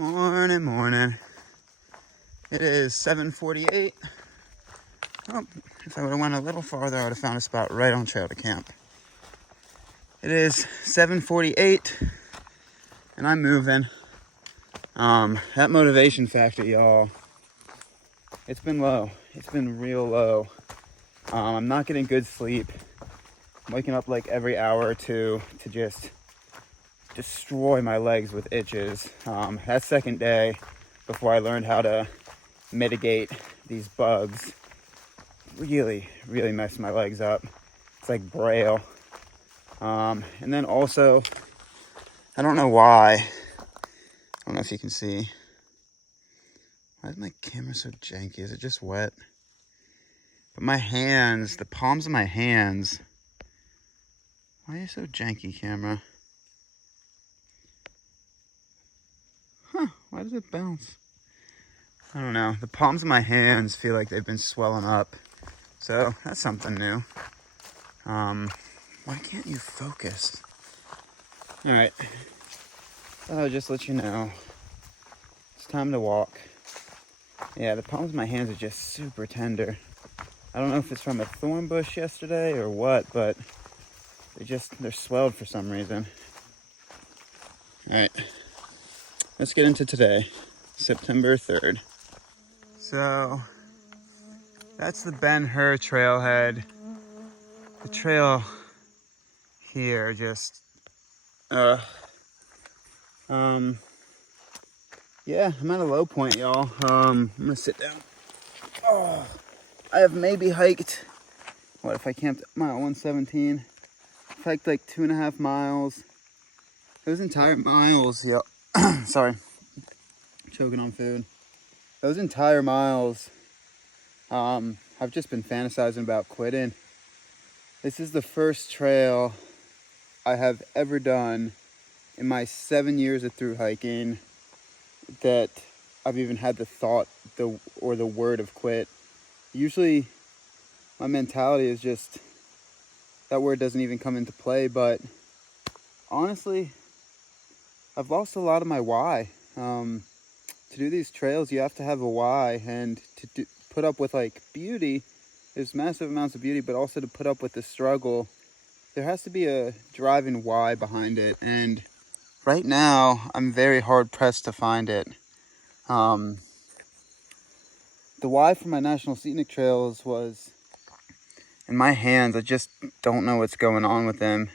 Morning, morning. It is 7:48. Oh, if I would have went a little farther, I would have found a spot right on trail to camp. It is 7:48, and I'm moving. That motivation factor, y'all, it's been low. It's been real low. I'm not getting good sleep. I'm waking up like every hour or two to just destroy my legs with itches. That second day, before I learned how to mitigate these bugs, really messed my legs up. It's like braille. And then also, I don't know why. I don't know if you can see. Why is my camera so janky? Is it just wet? But my hands, the palms of my hands. Why are you so janky, camera? Huh, why does it bounce? I don't know. The palms of my hands feel like they've been swelling up. So that's something new. Why can't you focus? All right. I'll just let you know. It's time to walk. Yeah, the palms of my hands are just super tender. I don't know if it's from a thorn bush yesterday or what, but they're swelled for some reason. All right. Let's get into today, September 3rd. So that's the Ben-Hur trailhead. The trail here just, yeah, I'm at a low point, y'all. I'm gonna sit down. Oh, I have maybe hiked, what if I camped mile 117? I've hiked like 2.5 miles. Those entire miles, yeah, sorry, choking on food. Those entire miles, I've just been fantasizing about quitting. This is the first trail I have ever done in my 7 years of thru hiking that I've even had the thought or the word of quit. Usually my mentality is just that word doesn't even come into play, but honestly, I've lost a lot of my why. To do these trails, you have to have a why, and to put up with like beauty, there's massive amounts of beauty, but also to put up with the struggle, there has to be a driving why behind it. And right now, I'm very hard pressed to find it. The why for my National Scenic Trails was in my hands. I just don't know what's going on with them.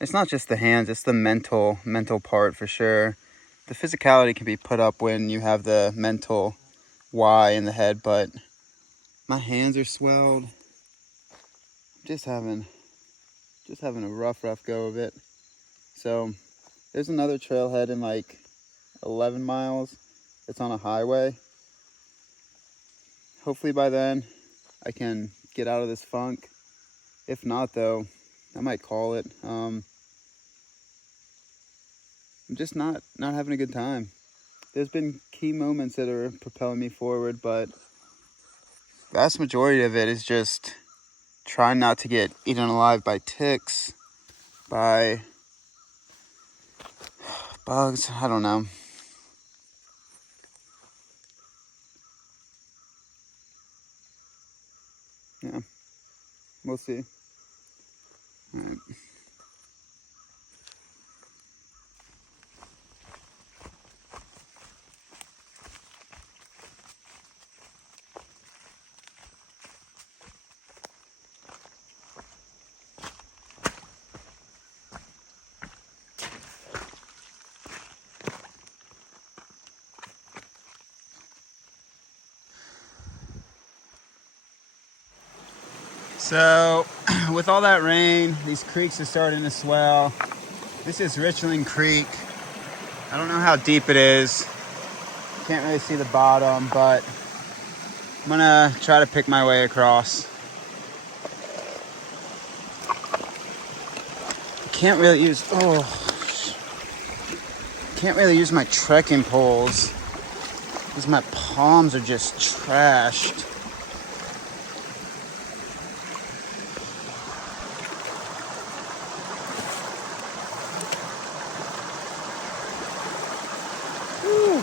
It's not just the hands, it's the mental part for sure. The physicality can be put up when you have the mental why in the head, but my hands are swelled. Just having a rough go of it. So there's another trailhead in like 11 miles. It's on a highway. Hopefully by then I can get out of this funk. If not though, I might call it. I'm just not having a good time. There's been key moments that are propelling me forward, but vast majority of it is just trying not to get eaten alive by ticks, by bugs, I don't know. Yeah, we'll see. All right. So, with all that rain, these creeks are starting to swell. This is Richland Creek. I don't know how deep it is. Can't really see the bottom, but I'm gonna try to pick my way across. Can't really use my trekking poles because my palms are just trashed. Whew.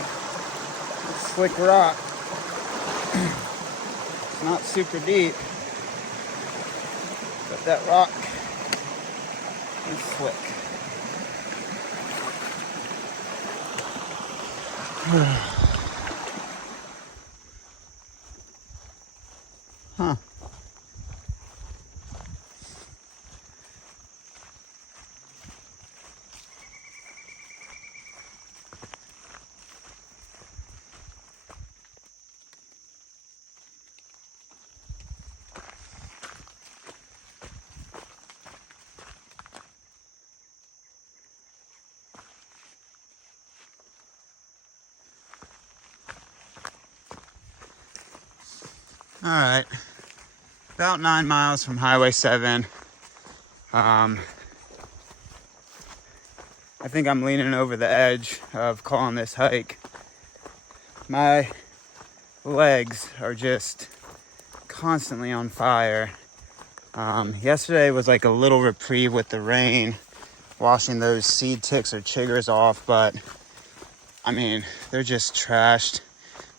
slick rock. Not super deep, but that rock is slick. Huh. All right, about 9 miles from Highway 7. I think I'm leaning over the edge of calling this hike. My legs are just constantly on fire. Yesterday was like a little reprieve with the rain, washing those seed ticks or chiggers off, but I mean, they're just trashed.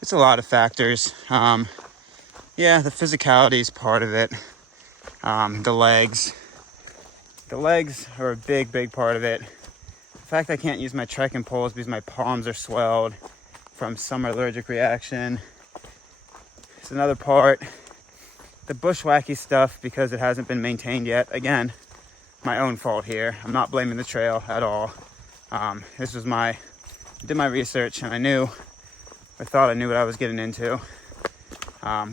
It's a lot of factors. Yeah, the physicality is part of it. The legs are a big part of it. In fact, I can't use my trekking poles because my palms are swelled from summer allergic reaction. It's another part. The bushwhacky stuff, because it hasn't been maintained yet. Again, my own fault here. I'm not blaming the trail at all. This was I did my research and I thought I knew what I was getting into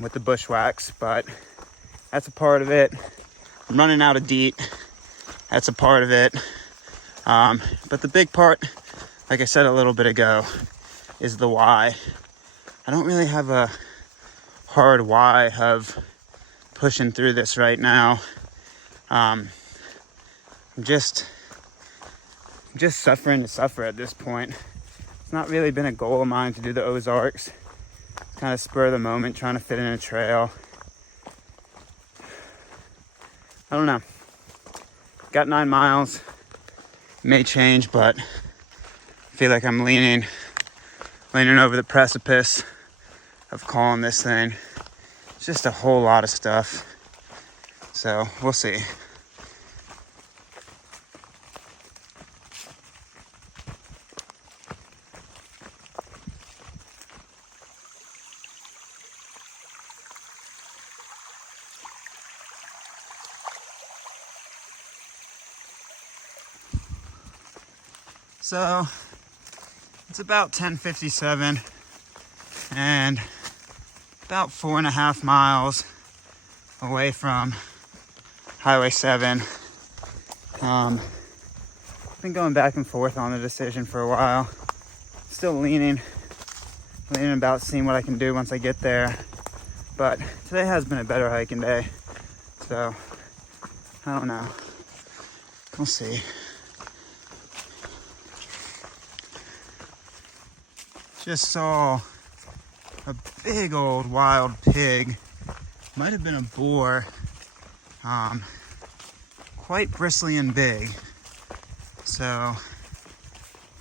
with the bushwhacks, but that's a part of it. I'm running out of DEET. That's a part of it. But the big part, like I said a little bit ago, is the why. I don't really have a hard why of pushing through this right now. I'm just suffering to suffer at this point. It's not really been a goal of mine to do the Ozarks. It's kind of spur of the moment, trying to fit in a trail. I don't know. Got 9 miles. May change, but I feel like I'm leaning over the precipice of calling this thing. It's just a whole lot of stuff. So we'll see. So it's about 10:57 and about 4.5 miles away from Highway 7. I've been going back and forth on the decision for a while. Still leaning about seeing what I can do once I get there. But today has been a better hiking day. So I don't know. We'll see. Just saw a big old wild pig, might have been a boar, quite bristly and big. So,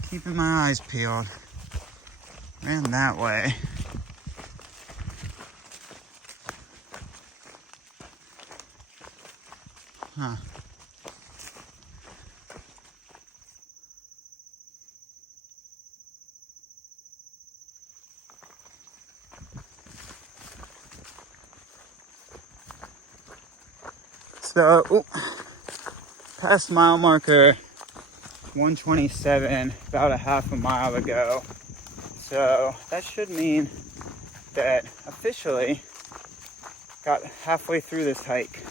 keeping my eyes peeled. Ran that way. Huh. So, past mile marker 127, about a half a mile ago. So that should mean that officially got halfway through this hike,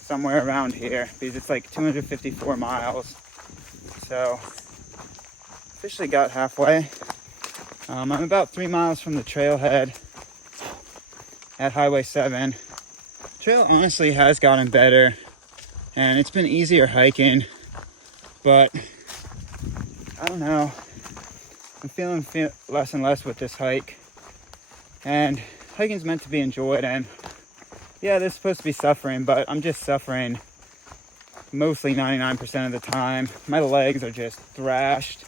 somewhere around here, because it's like 254 miles. So officially got halfway. I'm about 3 miles from the trailhead at Highway 7. Trail honestly has gotten better and it's been easier hiking, but I don't know, I'm feeling less and less with this hike, and hiking's meant to be enjoyed, and yeah, there's supposed to be suffering, but I'm just suffering mostly 99% of the time. My legs are just thrashed.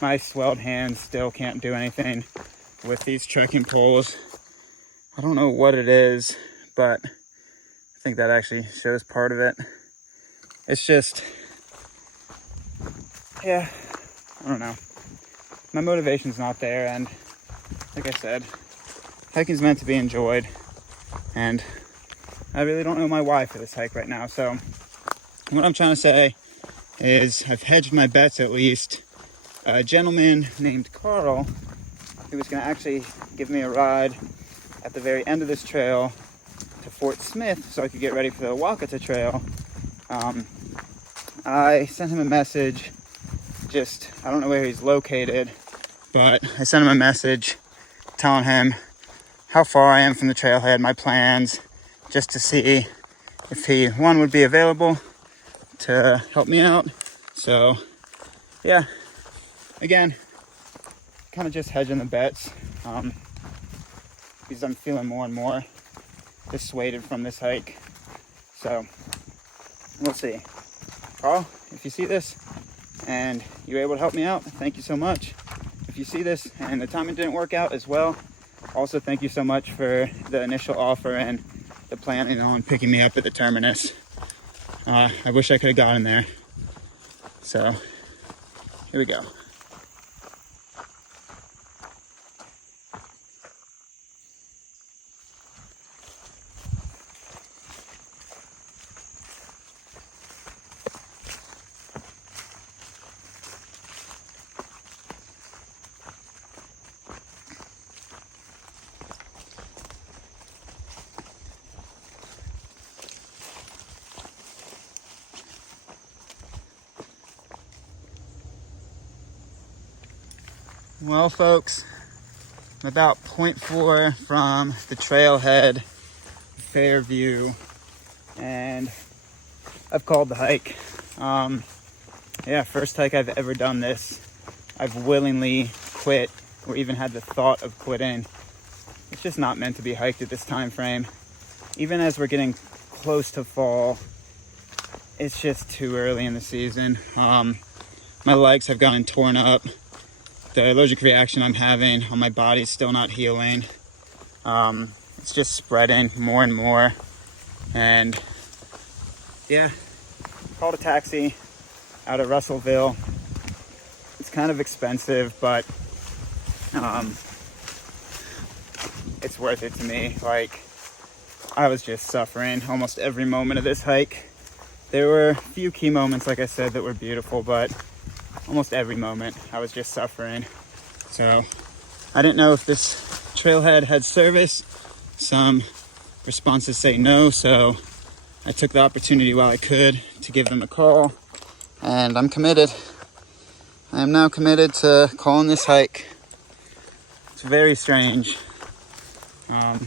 my swelled hands still can't do anything with these trekking poles. I don't know what it is, but I think that actually shows part of it. It's just, yeah, I don't know. My motivation's not there, and like I said, hiking's meant to be enjoyed, and I really don't know my why for this hike right now. So what I'm trying to say is I've hedged my bets at least. A gentleman named Carl, who was going to actually give me a ride at the very end of this trail to Fort Smith so I could get ready for the Wakata Trail. I sent him a message, I don't know where he's located, but I sent him a message telling him how far I am from the trailhead, my plans, just to see if he, one, would be available to help me out. So, yeah, again, kind of just hedging the bets, because I'm feeling more and more dissuaded from this hike. So, we'll see. Carl, if you see this and you're able to help me out, thank you so much. If you see this and the timing didn't work out as well, also thank you so much for the initial offer and the planning on picking me up at the terminus. I wish I could have gotten there. So, here we go. Well, folks, I'm about 0.4 from the trailhead, Fairview, and I've called the hike. Yeah, first hike I've ever done this. I've willingly quit or even had the thought of quitting. It's just not meant to be hiked at this time frame. Even as we're getting close to fall, it's just too early in the season. My legs have gotten torn up. The allergic reaction I'm having on my body is still not healing. It's just spreading more and more. And yeah, called a taxi out of Russellville. It's kind of expensive, but it's worth it to me. Like, I was just suffering almost every moment of this hike. There were a few key moments, like I said, that were beautiful, but almost every moment I was just suffering. So I didn't know if this trailhead had service. Some responses say no, so I took the opportunity while I could to give them a call, and I'm committed. I am now committed to calling this hike. It's very strange. I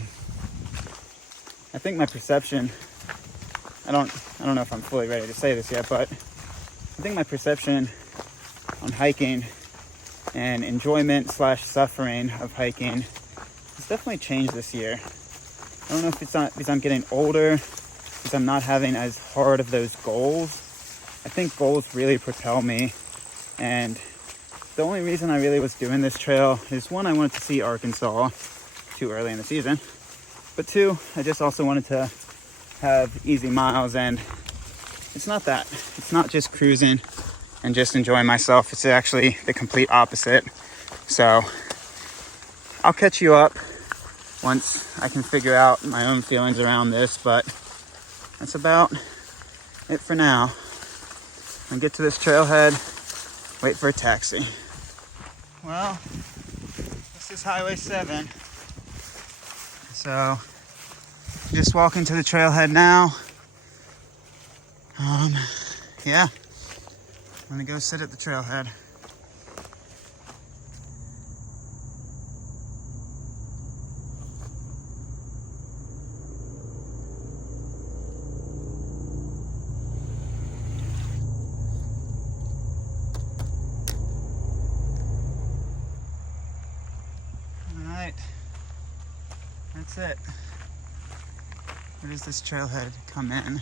think my perception, I don't know if I'm fully ready to say this yet, but I think my perception on hiking and enjoyment / suffering of hiking has definitely changed this year. I don't know if it's not because I'm getting older, because I'm not having as hard of those goals. I think goals really propel me, and the only reason I really was doing this trail is, one, I wanted to see Arkansas too early in the season, but two, I just also wanted to have easy miles, and it's not that. It's not just cruising and just enjoying myself. It's actually the complete opposite. So I'll catch you up once I can figure out my own feelings around this, but that's about it for now. I'll get to this trailhead, wait for a taxi. Well, this is Highway 7. So just walking to the trailhead now. Yeah, I'm gonna go sit at the trailhead. All right, that's it. Where does this trailhead come in?